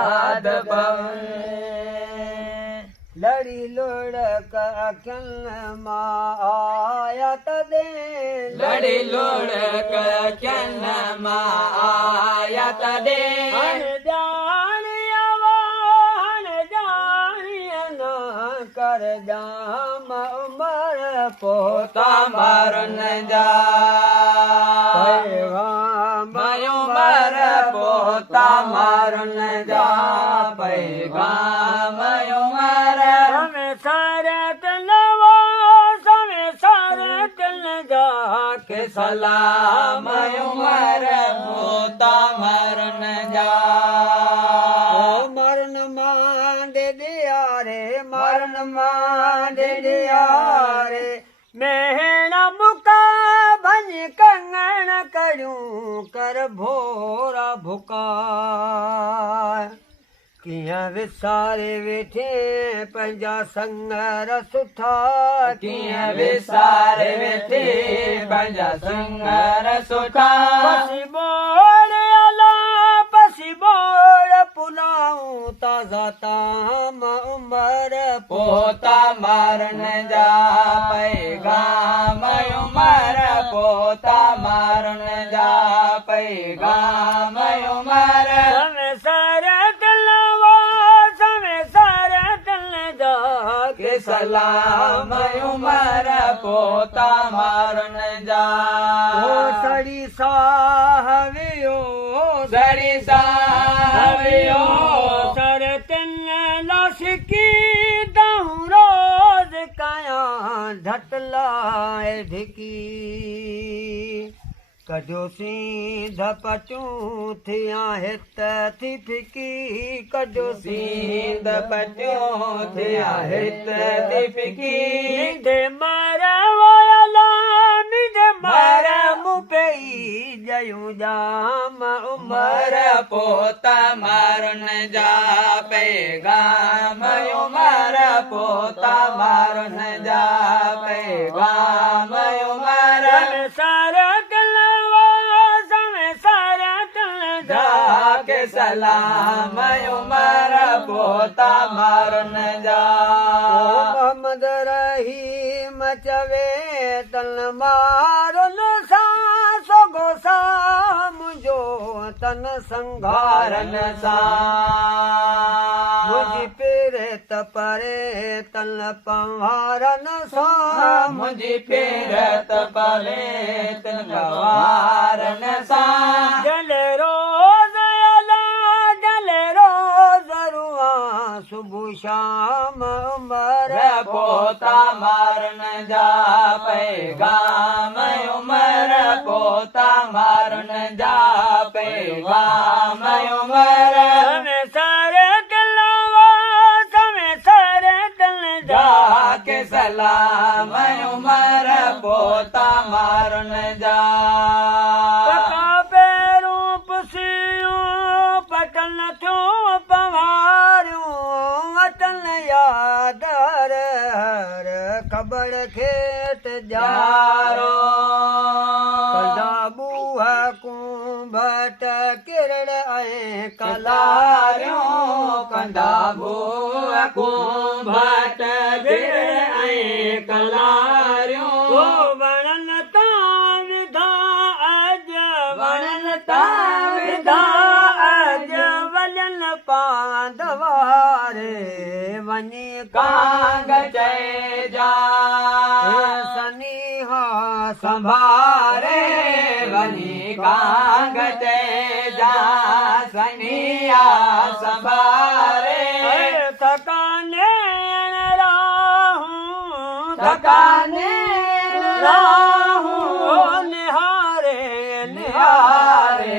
साध पवे लड़ी लोड़क अखियन मां आया तदे लड़ी लोड़क अखियन मां आया तदे हण जानिया वो हण जानिया न कर जाम उमर पोता मरण जा उमर पोता मरण जा पैगाम उमर समय सारे तलवा समय सारे तल जा के सलाम उमर पोता मरण जा मरण मान दे दिया रे मरण मान दे दिया रे मेहना मुका भज कंगन करूं कर भोरा भुका किया विसारे वेठे पंजा संगर सुठा किया विसारे वेठे पंजा संगर सुठा पसी बोड़ अला पसी बोड़ पुलाऊं ताजा ताम उमर पोता मरण जा पैगाम उमर पोता मरण जा पैगाम उमर समय सारे तलवा समय सारे तल जा के सलाम उमर पोता मरण जा सड़ी साहवियो सड़ी साहवियो सर तन लसकी दहूं रोज काया ढटलाए ढिकी कजो सीध पचूं थिया हित थी फिकी कजो सीध पचूं थिया हित थी फिकी निधे मर वयला निधे मर मुपई जयूं जाम उमर पोता मरण जा पैगाम उमर पोता मरण जा पैगाम उमर सारा के सलाम उमर पोता मरण जा मोहम्मद रहीम चवे तन मारुन सा सोगो सा मुझो तन संघारन सा मुझी पेरत परे तन पंवारन सा मुझी पेरत परे तन पंवारन सा जले रोज अला जले रोज रुआ सुबह शाम उमर पोता मरण जा पैगाम उमर पोता मरण जा पैगाम उमर समय सारे तलवा समय सारे तल जा के सलाम उमर पोता मरण जा पका पैरों पुसियों पटन थो पवारियों अटन याद हर खबर खेत जारो कदा बूहा कुंभट किरण ऐं कलारियों कंदा बुआ कुंभट गिर ऐं कलारियों वणन तां विधा अज वणन तां विधा अज वलन पांदवारे वञी कांग चए जा सनीहा संभारे वनी कांग चए जा सनिया संभारे थकाने राहूं थकाने राहूं निहारे निहारे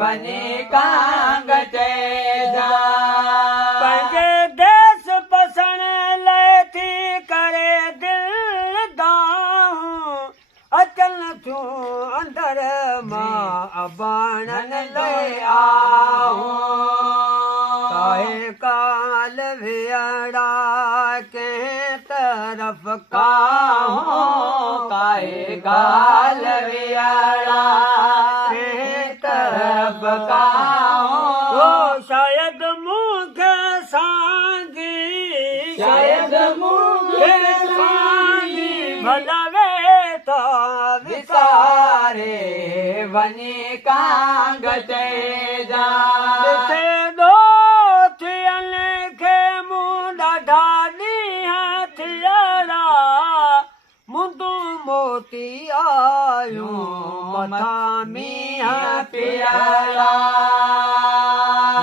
वनी कांग चए जा पंहिंजे देश पसण लाइ थी करे दिल दाहूं अचन थियूं अंदर मां अबाणन लाइ आहूं काहे काल वियड़ा कंहिं तरफ़ काहूं काहे काल वियड़ा कंहिं तरफ़ काहूं शायदि शायद मुझे स्वामी भलवे तो विसारे वनी कांग चेजा ॾिसे दो थियन खे मुंडा ढाॾी हथियारा मुंदू मोती आयूं मथा मींहं पियाला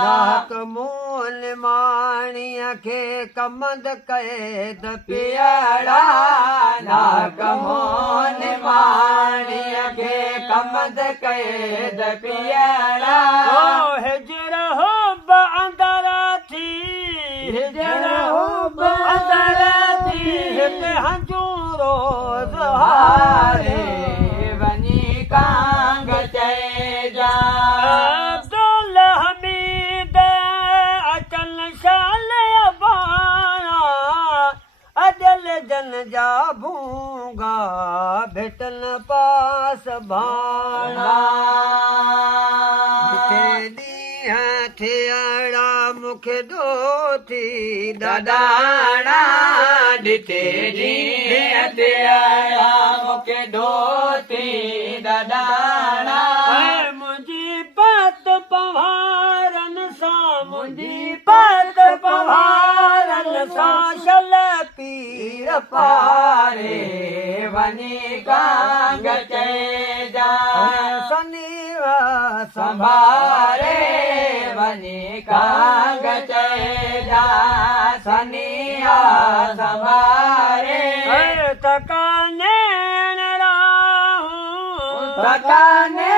नाक मूल माणीअ खे कमंद कैद पियड़ा नाक मोन माणीअ खे कमद कैद पियड़ा हिजर हुब अंदर थी हिजर हुब अंदर थी हिते हंजू रोज़ हारे वनी कांग चेजा अब्दुल हमीद अचल शाल बाणा अजल जन जा भूंगा भेटन पास भाणा ॾींहं थियड़ा मूंखे दोथी ददाणा ॾिठे ॾींहं थियड़ा मूंखे धोती ददाणा मुंहिंजी पत पवारन सां मुंहिंजी पत पवारन सां शल पीर पारे वनी कांग चेजा सनी संभारे वनी कांग चेजा सनिया संभारे तकाने राहूं तकाने